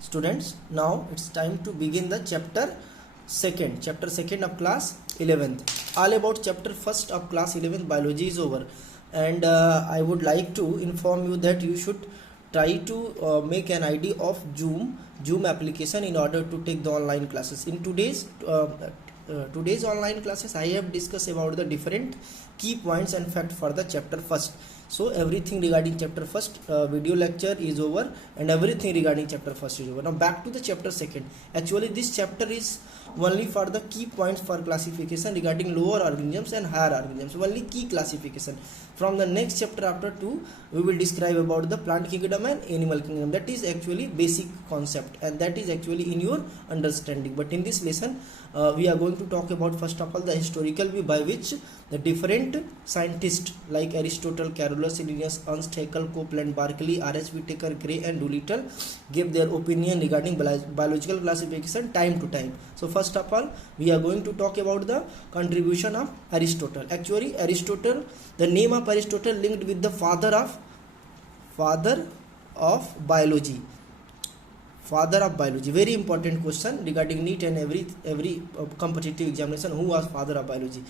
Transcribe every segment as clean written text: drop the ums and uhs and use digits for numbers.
Students, now it's time to begin the chapter second of class 11th. All about chapter first of class 11th biology is over, and I would like to inform you that you should try to make an ID of Zoom application in order to take the online classes. In today's online classes, I have discussed about the different key points and fact for the chapter first. So everything regarding chapter first video lecture is over, and everything regarding chapter first is over. Now back to the chapter second. Actually this chapter is only for the key points for classification regarding lower organisms and higher organisms, only key classification. From the next chapter after 2 we will describe about the plant kingdom and animal kingdom. That is actually basic concept, and that is actually in your understanding. But in this lesson we are going to talk about first of all the historical view by which the different scientists like Aristotle, Carolus, Linnaeus, Ernst Haeckel, Copeland, Berkeley, R.H. Whittaker, Gray and Doolittle gave their opinion regarding biological classification time to time. So first of all we are going to talk about the contribution of Aristotle. Actually Aristotle, the name of Aristotle linked with the father of biology. Father of biology, very important question regarding NEET and every competitive examination. Who was father of biology?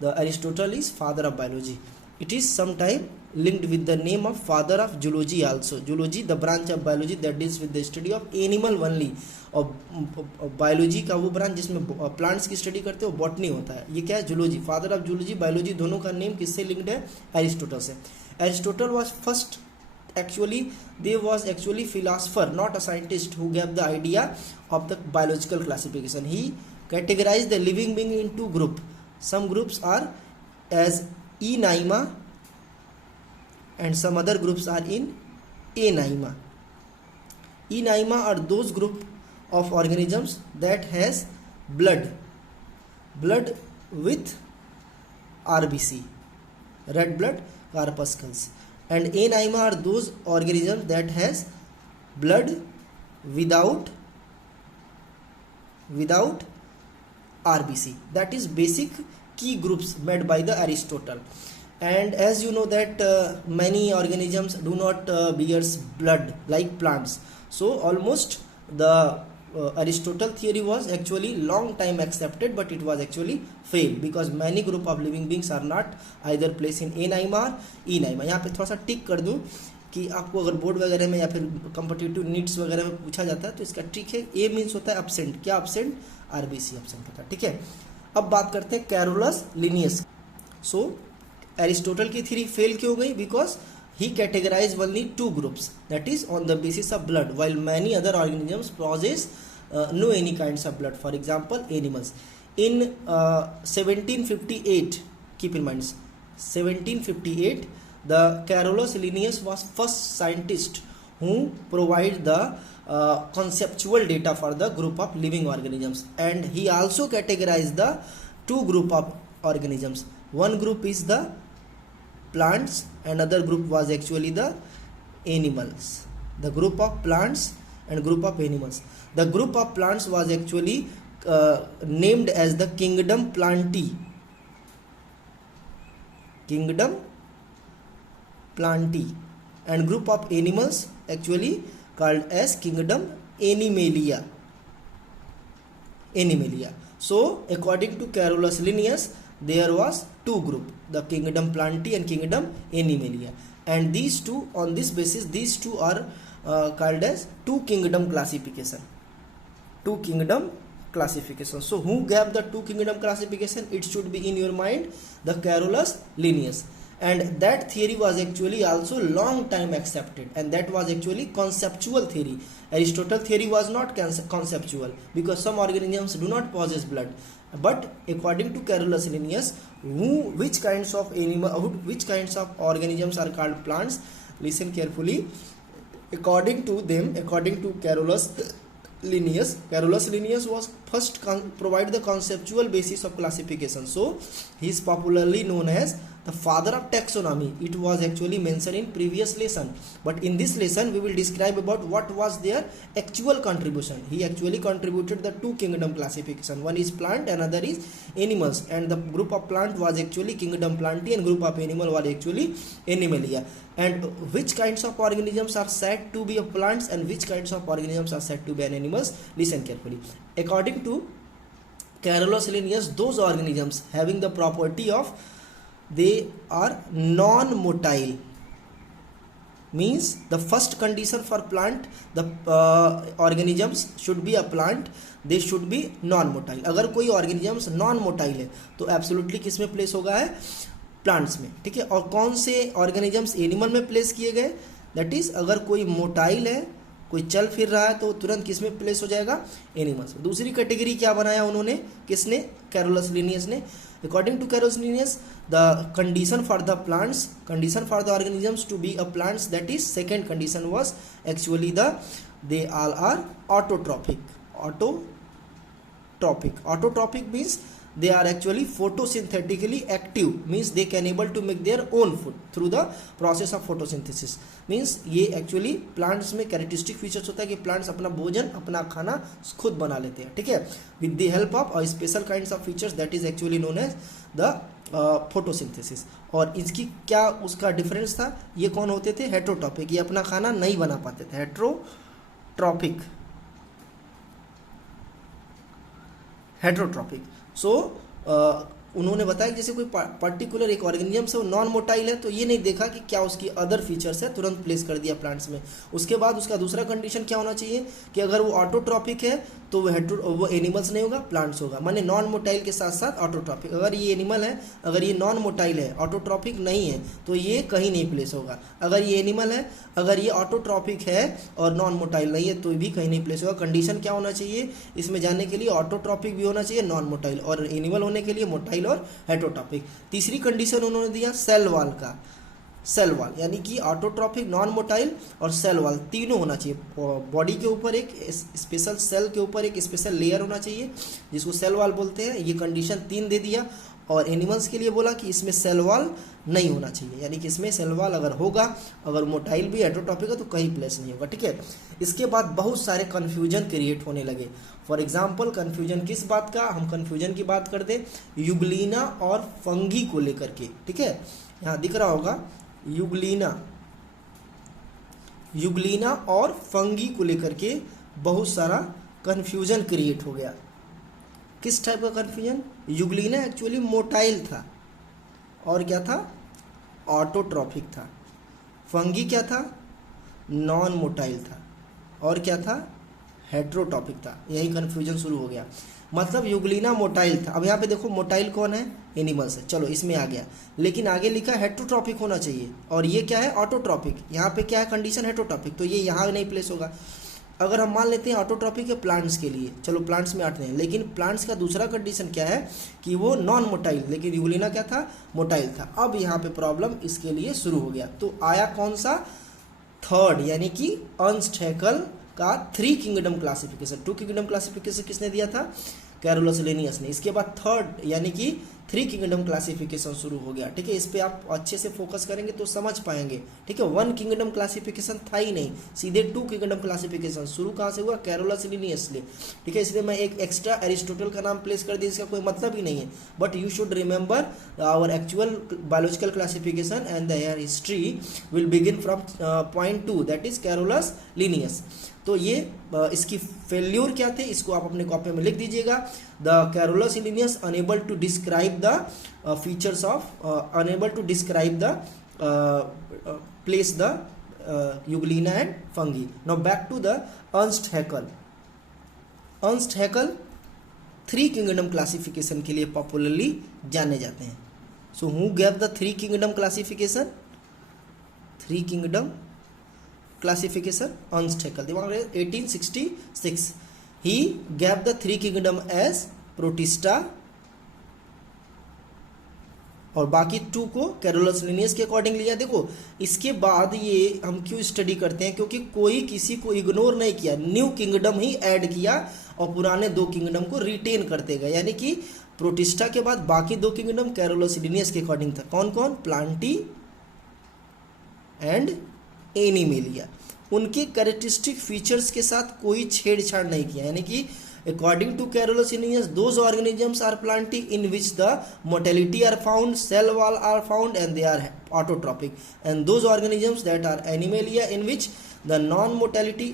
The Aristotle is father of biology. It is sometime linked with the name of father of zoology also. Zoology, the branch of biology that deals with the study of animal only. और biology का वो branch जिसमें plants की study करते हो botany होता है. ये क्या है? Zoology. Father of zoology, biology दोनों का नेम किससे लिंक्ड है? एरिस्टोटल से. Aristotle was first, actually they was actually philosopher, not a scientist, who gave the idea of the biological classification. He categorized the living being into group. Some groups are as Enyma and some other groups are in Anyma. Enyma are those group of organisms that has blood with RBC, red blood corpuscles, and Anyma are those organisms that has blood without RBC. That is basic key groups made by the Aristotle. And as you know that many organisms do not bears blood like plants. So almost the Aristotle theory was actually long time accepted, but it was actually failed because many group of living beings are not either placed in Anyma or Enyma. यहाँ पे थोड़ा सा टिक कर दूँ कि आपको अगर board वगैरह में या फिर कम्पिटिटिव नीट्स वगैरह में पूछा जाता है तो इसका ट्रिक है. ए मीन्स होता है एब्सेंट. क्या एब्सेंट? आरबीसी एब्सेंट होता है. ठीक है. अब बात करते हैं कैरोलस लिनियस. सो एरिस्टोटल की थ्योरी फेल क्यों गई? Because he categorized only two groups, that is on the basis of blood, while many other organisms possess no any kinds of blood. For example, animals. In 1758, keep in mind 1758, the Carolus Linnaeus was first scientist who provided the conceptual data for the group of living organisms, and he also categorized the two group of organisms. One group is the plants, another group was actually the animals. The group of plants and group of animals. The group of plants was actually named as the kingdom plantae. Kingdom plantae. And group of animals actually called as kingdom Animalia. Animalia. So according to Carolus Linnaeus, there was two group, the kingdom plantae and kingdom Animalia, and these two, on this basis these two are called as two kingdom classification. Two kingdom classification. So who gave the two kingdom classification? It should be in your mind, the Carolus Linnaeus, and that theory was actually also long time accepted, and that was actually conceptual theory. Aristotle theory was not conceptual because some organisms do not possess blood. But according to Carolus Linnaeus, which kinds of organisms are called plants? Listen carefully. According to them, according to Carolus Linnaeus was first provide the conceptual basis of classification. So he is popularly known as the father of taxonomy. It was actually mentioned in previous lesson, but in this lesson we will describe about what was their actual contribution. He actually contributed the two kingdom classification. One is plant, another is animals, and the group of plant was actually kingdom Plantae and group of animal was actually Animalia. And which kinds of organisms are said to be plants and which kinds of organisms are said to be animals? Listen carefully. According to Carolus Linnaeus, those organisms having the property of they are non-motile, means the first condition for plant, the organisms should be a plant, they should be non-motile. अगर कोई organisms non-motile है तो absolutely किस में place होगा है? Plants में, ठीक है। और कौन से ऑर्गेनिजम्स एनिमल में प्लेस किए गए? दैट इज अगर कोई मोटाइल है, कोई चल फिर रहा है तो तुरंत किस में प्लेस हो जाएगा? एनिमल्स में। दूसरी कैटेगरी क्या बनाया उन्होंने, किसने? कैरोलस लिनियस ने। According to Carolus Linnaeus, the condition for the plants, condition for the organisms to be a plants, that is second condition was actually they all are autotrophic. Autotrophic means they are actually photosynthetically active, means they can able to make their own food through the process of photosynthesis. means ये actually plants में characteristic features होता है कि plants अपना भोजन, अपना खाना खुद बना लेते हैं, ठीक है, with the help of a special kinds of features that is actually known as the photosynthesis. और इसकी क्या उसका डिफरेंस था? ये कौन होते थे? हेट्रोट्रॉपिक, ये अपना खाना नहीं बना पाते थे, हेट्रोट्रॉपिक. सो उन्होंने बताया कि जैसे कोई पर्टिकुलर एक ऑर्गेनिज्म से वो नॉन मोटाइल है तो ये नहीं देखा कि क्या उसकी अदर फीचर्स है, तुरंत प्लेस कर दिया प्लांट्स में. उसके बाद उसका दूसरा कंडीशन क्या होना चाहिए कि अगर वो ऑटोट्रॉपिक है तो वो एनिमल्स नहीं होगा, प्लांट्स होगा. माने नॉन मोटाइल के साथ साथ ऑटोट्रॉपिक. अगर ये एनिमल है, अगर ये नॉन मोटाइल है, ऑटोट्रॉपिक नहीं है, तो ये कहीं नहीं प्लेस होगा. अगर ये एनिमल है, अगर ये ऑटोट्रॉपिक है और नॉन मोटाइल नहीं है तो भी कहीं नहीं प्लेस होगा. कंडीशन क्या होना चाहिए इसमें जाने के लिए? ऑटोट्रॉपिक भी होना चाहिए, नॉन मोटाइल, और एनिमल होने के लिए मोटाइल और हेट्रोट्रॉपिक. तीसरी कंडीशन उन्होंने दिया सेल वॉल का. सेल वॉल यानी कि ऑटोट्रॉपिक, नॉन मोटाइल और सेल वॉल तीनों होना चाहिए. बॉडी के ऊपर एक स्पेशल, सेल के ऊपर एक स्पेशल लेयर होना चाहिए जिसको सेल वॉल बोलते हैं. ये कंडीशन 3 दे दिया. और एनिमल्स के लिए बोला कि इसमें सेल वॉल नहीं होना चाहिए, यानी कि इसमें सेल वॉल अगर होगा, अगर मोटाइल भी हेट्रोट्रॉपिक है तो कहीं प्लेस नहीं होगा, ठीक है. इसके बाद बहुत सारे कन्फ्यूजन क्रिएट होने लगे. फॉर एग्जाम्पल कन्फ्यूजन किस बात का? हम कन्फ्यूजन की बात करते यूग्लिना और फंगी को लेकर के, ठीक है. यहाँ दिख रहा होगा यूग्लिना और फंगी को लेकर के बहुत सारा कन्फ्यूजन क्रिएट हो गया. किस टाइप का कन्फ्यूजन? यूग्लिना एक्चुअली मोटाइल था और क्या था? ऑटोट्रॉपिक था. फंगी क्या था? नॉन मोटाइल था और क्या था? हेट्रोट्रॉपिक था. यही कन्फ्यूजन शुरू हो गया. मतलब यूग्लिना मोटाइल था. अब यहाँ पे देखो मोटाइल कौन है? एनिमल्स है, चलो इसमें आ गया. लेकिन आगे लिखा हेट्रोट्रॉपिक होना चाहिए और ये क्या है? ऑटोट्रॉपिक. यहाँ पे क्या है कंडीशन? हेट्रोट्रॉपिक, तो ये यहाँ नहीं प्लेस होगा. अगर हम मान लेते हैं ऑटोट्रॉपिक है प्लांट्स के लिए, चलो प्लांट्स में आते हैं, लेकिन प्लांट्स का दूसरा कंडीशन क्या है कि वो नॉन मोटाइल, लेकिन यूग्लिना क्या था? मोटाइल था. अब यहाँ पे प्रॉब्लम इसके लिए शुरू हो गया. तो आया कौन सा? थर्ड, यानी कि अर्न्स्ट हैकेल का 3 किंगडम क्लासिफिकेशन. 2 किंगडम क्लासिफिकेशन किसने दिया था? कैरोलस लिनियस ने. इसके बाद थर्ड यानी कि 3 किंगडम क्लासिफिकेशन शुरू हो गया, ठीक है. इस पे आप अच्छे से फोकस करेंगे तो समझ पाएंगे, ठीक है. 1 किंगडम क्लासिफिकेशन था ही नहीं, सीधे 2 किंगडम क्लासिफिकेशन शुरू कहाँ से हुआ? कैरोलस लिनियस ने, ठीक है. इसलिए मैं एक एक्स्ट्रा एरिस्टोटल का नाम प्लेस कर दिया, इसका कोई मतलब ही नहीं है. But you should remember our actual biological classification and their history will begin from point 2, that is Carolus Linnaeus. तो ये इसकी फेल्यूर क्या थे इसको आप अपने कॉपी में लिख दीजिएगा. The Carolus Linnaeus enable to describe the features of, enable to describe the place the euglena and fungi. Now back to the Ernst Haeckel. Ernst Haeckel 3 kingdom classification के लिए पॉपुलरली जाने जाते हैं. So who gave the 3 kingdom classification? 3 kingdom classification Ernst Haeckel. दिमाग रहे 1866. He gave the 3 kingdom as Protista और बाकी 2 को कैरोलस लिनियस के अकॉर्डिंग लिया. देखो इसके बाद ये हम क्यों स्टडी करते हैं? क्योंकि कोई किसी को इग्नोर नहीं किया, न्यू किंगडम ही ऐड किया और पुराने 2 किंगडम को रिटेन करते गए. यानी कि प्रोटिस्टा के बाद बाकी दो किंगडम कैरोलस लिनियस के अकॉर्डिंग था। कौन कौन? Plantae and animalia. उनके कैरेक्टरिस्टिक फीचर्स के साथ कोई छेड़छाड़ नहीं किया, यानी कि according to Carolus Linnaeus those organisms are plantae in which the motility are found, cell wall are found and they are autotrophic, and those organisms that are animalia in which the non-motility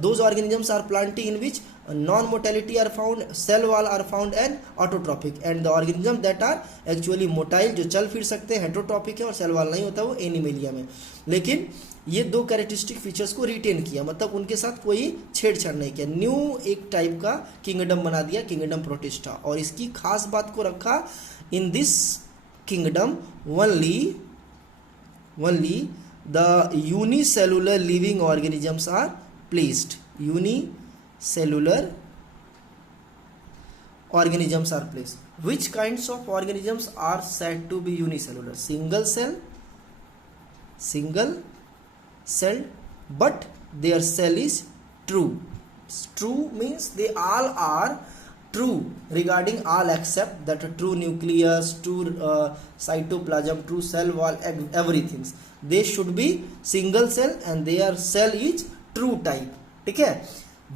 those organisms are plantae in which non-motility are found, cell wall are found and autotrophic, and the organisms that are actually motile जो चल फिर सकते हैं heterotrophic है और cell wall नहीं होता वो एनिमेलिया में। लेकिन ये दो कैरेक्टरिस्टिक फीचर्स को रिटेन किया, मतलब उनके साथ कोई छेड़छाड़ नहीं किया। न्यू एक टाइप का किंगडम बना दिया, किंगडम प्रोटिस्टा, और इसकी खास बात को रखा in this kingdom only the unicellular living organisms are placed. Unicellular organisms are placed. Which kinds of organisms are said to be unicellular? Single cell, but their cell is true. True means they all are true regarding all except that true nucleus, true cytoplasm, true cell wall, everything. They should be single cell and their cell is true type. ठीक है।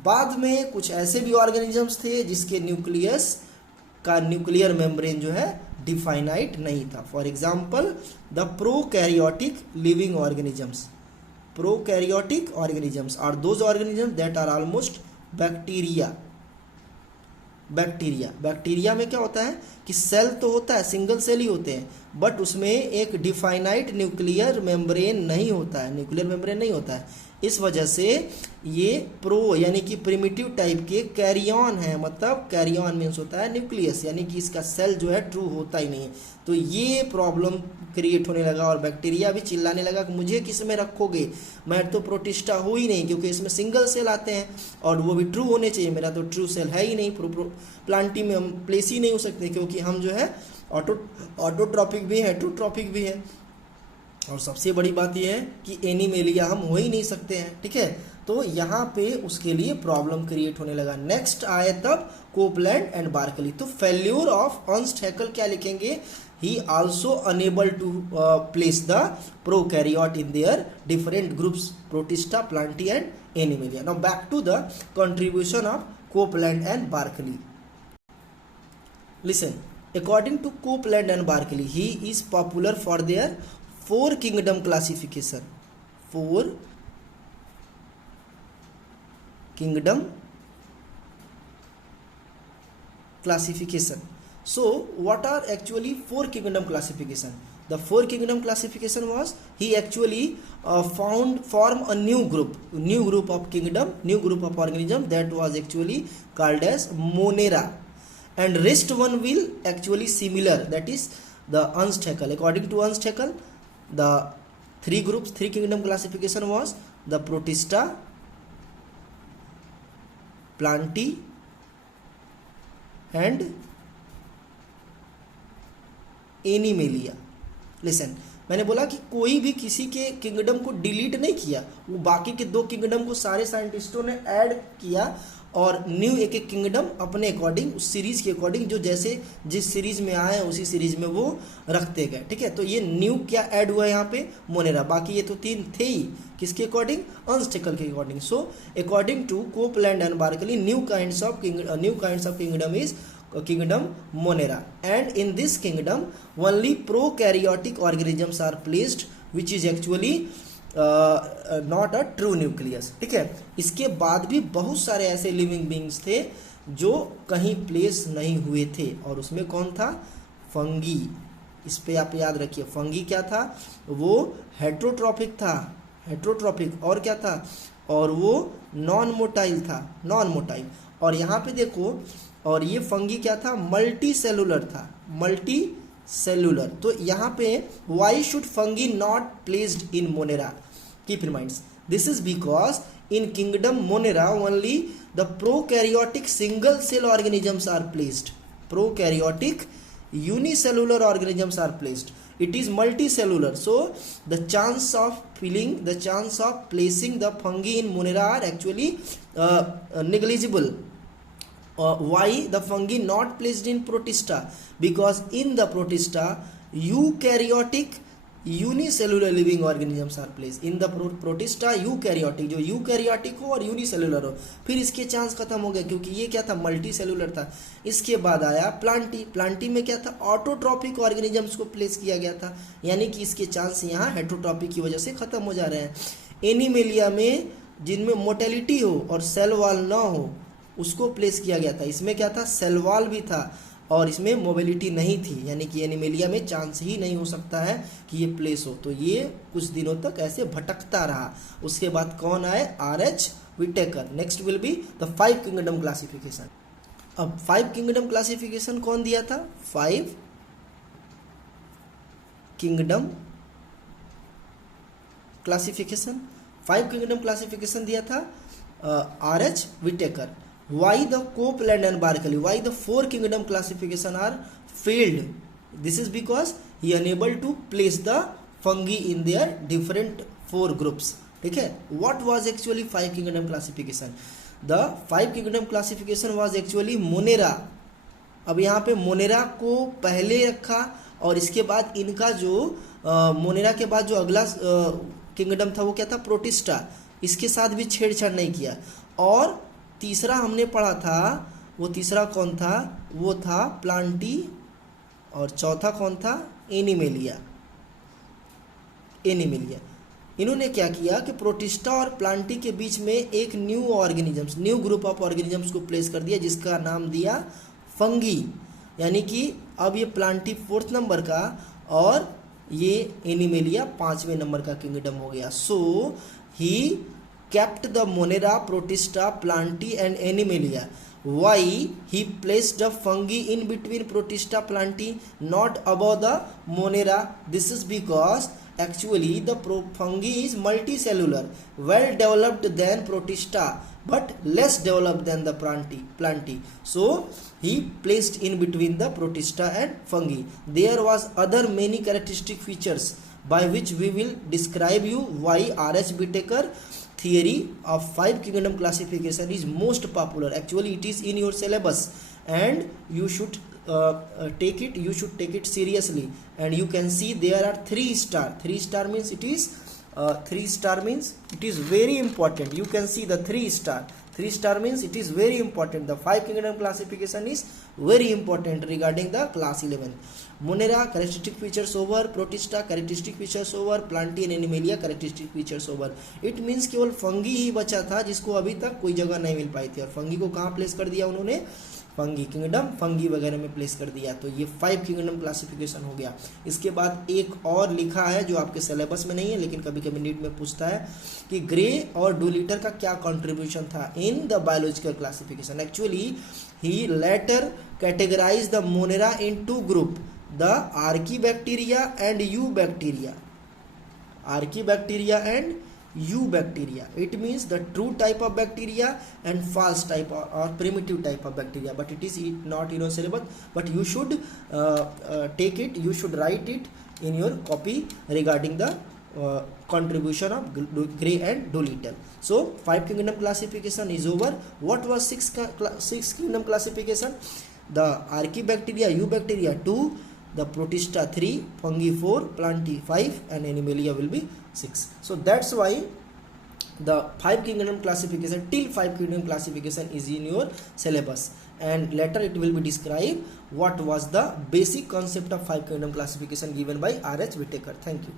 बाद में कुछ ऐसे भी organisms थे जिसके nucleus का न्यूक्लियर मेम्ब्रेन जो है डिफाइनाइट नहीं था। For example the prokaryotic living organisms. Prokaryotic organisms are those organisms that are almost bacteria. Bacteria में क्या होता है कि सेल तो होता है, सिंगल सेल ही होते हैं, बट उसमें एक डिफाइनाइट न्यूक्लियर मेम्ब्रेन नहीं होता है, न्यूक्लियर मेम्ब्रेन नहीं होता है। इस वजह से ये प्रो यानी कि प्रिमिटिव टाइप के कैरियन है, मतलब कैरियन मीन्स होता है न्यूक्लियस, यानी कि इसका सेल जो है ट्रू होता ही नहीं है। तो ये प्रॉब्लम क्रिएट होने लगा और बैक्टीरिया भी चिल्लाने लगा कि मुझे किस में रखोगे, मैं तो प्रोटिस्टा हो ही नहीं, क्योंकि इसमें सिंगल सेल आते हैं और वो भी ट्रू होने चाहिए, मेरा तो ट्रू सेल है ही नहीं, प्लांटी में हम प्लेस ही नहीं हो सकते क्योंकि हम जो है ऑटोट्रॉपिक भी है, हेटेरोट्रॉपिक भी है। और सबसे बड़ी बात यह है कि एनिमेलिया हम हो ही नहीं सकते हैं। ठीक है, तो यहाँ पे उसके लिए प्रॉब्लम क्रिएट होने लगा। नेक्स्ट आए तब कोपलैंड एंड बार्कली। तो फेल्यूर ऑफ अर्नस्ट हैकेल क्या लिखेंगे? He also enable to place the prokaryote in their different groups, Protista, Plantae and Animalia. Now back to the contribution of Copeland and Barkley. Listen, according to Copeland and Barkley, he is popular for their four kingdom classification. Four kingdom classification. So what are actually four kingdom classification? The four kingdom classification was he actually form a new group of kingdom, new group of organism that was actually called as Monera, and rest one will actually similar, that is the Ernst Haeckel. According to Ernst Haeckel, the three kingdom classification was the Protista, Plantae and Animalia. Listen, मैंने बोला कि कोई भी किसी के kingdom को delete नहीं किया, वो बाकी के दो किंगडम को सारे साइंटिस्टों ने ऐड किया और न्यू एक किंगडम अपने अकॉर्डिंग, उस सीरीज के अकॉर्डिंग जो जैसे जिस सीरीज में आए उसी सीरीज में वो रखते गए। ठीक है, तो ये न्यू क्या ऐड हुआ है यहाँ पे? मोनेरा। बाकी ये तो तीन थे ही, किसके अकॉर्डिंग? अर्नस्ट हैकेल के according. So according to Copeland and Barkley, new kinds of kingdom is kingdom Monera, and in this kingdom only prokaryotic organisms are placed, which is actually not a true nucleus. ठीक है, इसके बाद भी बहुत सारे ऐसे living beings थे जो कहीं प्लेस नहीं हुए थे, और उसमें कौन था? फंगी। इस पे आप याद रखिए, फंगी क्या था? वो हेट्रोट्रॉपिक था, हेट्रोट्रॉपिक, और क्या था? और वो नॉन मोटाइल था, नॉन मोटाइल। और यहाँ पे देखो, और ये फंगी क्या था? मल्टी सेलुलर था, मल्टी सेलुलर। तो यहाँ पे why should fungi not placed in Monera? Keep in mind, this is because in kingdom Monera only the prokaryotic single cell organisms are placed, prokaryotic unicellular organisms are placed. It is multicellular, so the chance of placing the fungi in Monera are actually negligible. why the fungi not placed in protista? Because in the protista eukaryotic unicellular living organisms are placed. in the protista eukaryotic, जो eukaryotic हो और unicellular हो. फिर इसके chance खत्म हो गया क्योंकि ये क्या था, मल्टी सेलुलर था. इसके बाद आया प्लांटी. प्लांटी में क्या था, ऑटोट्रॉपिक ऑर्गेनिजम्स को प्लेस किया गया था, यानी कि इसके चांस यहाँ हेटरोट्रॉपिक की वजह से खत्म हो जा रहे हैं. एनिमेलिया में जिनमें मोटेलिटी हो और सेल वॉल ना हो उसको प्लेस किया गया था. इसमें क्या था, सेल वॉल भी था और इसमें मोबिलिटी नहीं थी, यानी कि एनिमेलिया में चांस ही नहीं हो सकता है कि ये प्लेस हो. तो ये कुछ दिनों तक ऐसे भटकता रहा. उसके बाद कौन आए, R H. Whittaker. Next will be the 5 kingdom classification. अब 5 किंगडम क्लासिफिकेशन कौन दिया था, 5 किंगडम क्लासिफिकेशन. 5 किंगडम क्लासिफिकेशन दिया था R H. Whittaker. Why the Copeland and Barkley? Why the 4 kingdom classification are failed? This is because he unable to place the fungi in their different 4 groups. ठीक है. What was actually 5 kingdom classification? The 5 kingdom classification was actually Monera. अब यहाँ पे Monera को पहले रखा और इसके बाद इनका जो मोनेरा के बाद जो अगला किंगडम था वो क्या था, प्रोटिस्टा. इसके साथ भी छेड़छाड़ नहीं किया. और तीसरा हमने पढ़ा था, वो तीसरा कौन था, वो था प्लांटी. और चौथा कौन था, एनिमेलिया. एनिमेलिया. इन्होंने क्या किया कि प्रोटिस्टा और प्लांटी के बीच में एक new organisms, new group of organisms को प्लेस कर दिया जिसका नाम दिया फंगी. यानी कि अब ये प्लांटी 4th नंबर का और ये एनिमेलिया 5वें नंबर का किंगडम हो गया. सो ही kept the Monera, Protista, Plantae and Animalia. Why he placed the fungi in between Protista, Plantae, not above the Monera? This is because actually the fungi is multicellular, well developed than Protista, but less developed than the Plantae. So he placed in between the Protista and fungi. There was other many characteristic features by which we will describe you why R.H. Whitaker theory of 5 kingdom classification is most popular. Actually it is in your syllabus and you should take it seriously. And you can see there are 3 star. 3 star means it is 3 star means it is very important. You can see the 3 star. 3 star means it is very important. The 5 kingdom classification is very important regarding the class 11. Monera characteristic features over, Protista characteristic features over, Plantae and Animalia characteristic features over. It means केवल fungi ही बचा था जिसको अभी तक कोई जगह नहीं मिल पाई थी. और फंगी को कहाँ प्लेस कर दिया उन्होंने, फंगी किंगडम, फंगी वगैरह में प्लेस कर दिया. तो ये 5 किंगडम क्लासिफिकेशन हो गया. इसके बाद एक और लिखा है जो आपके सिलेबस में नहीं है लेकिन कभी कभी नीट में पूछता है कि ग्रे और डुलिटर का क्या कंट्रीब्यूशन था in the biological classification. Actually he later categorise the Monera in 2 group, the archaebacteria and eubacteria. Archaebacteria and eubacteria. It means the true type of bacteria and false type or primitive type of bacteria. But it is not in your syllabus. But you should take it. You should write it in your copy regarding the contribution of Gray and Doolittle. So 5 kingdom classification is over. What was 6 kingdom classification? The archaebacteria, eubacteria 2. The Protista 3, fungi 4, Plantae 5 and Animalia will be 6. So that's why the 5 kingdom classification till 5 kingdom classification is in your syllabus, and later it will be described what was the basic concept of 5 kingdom classification given by R.H. Whitaker. Thank you.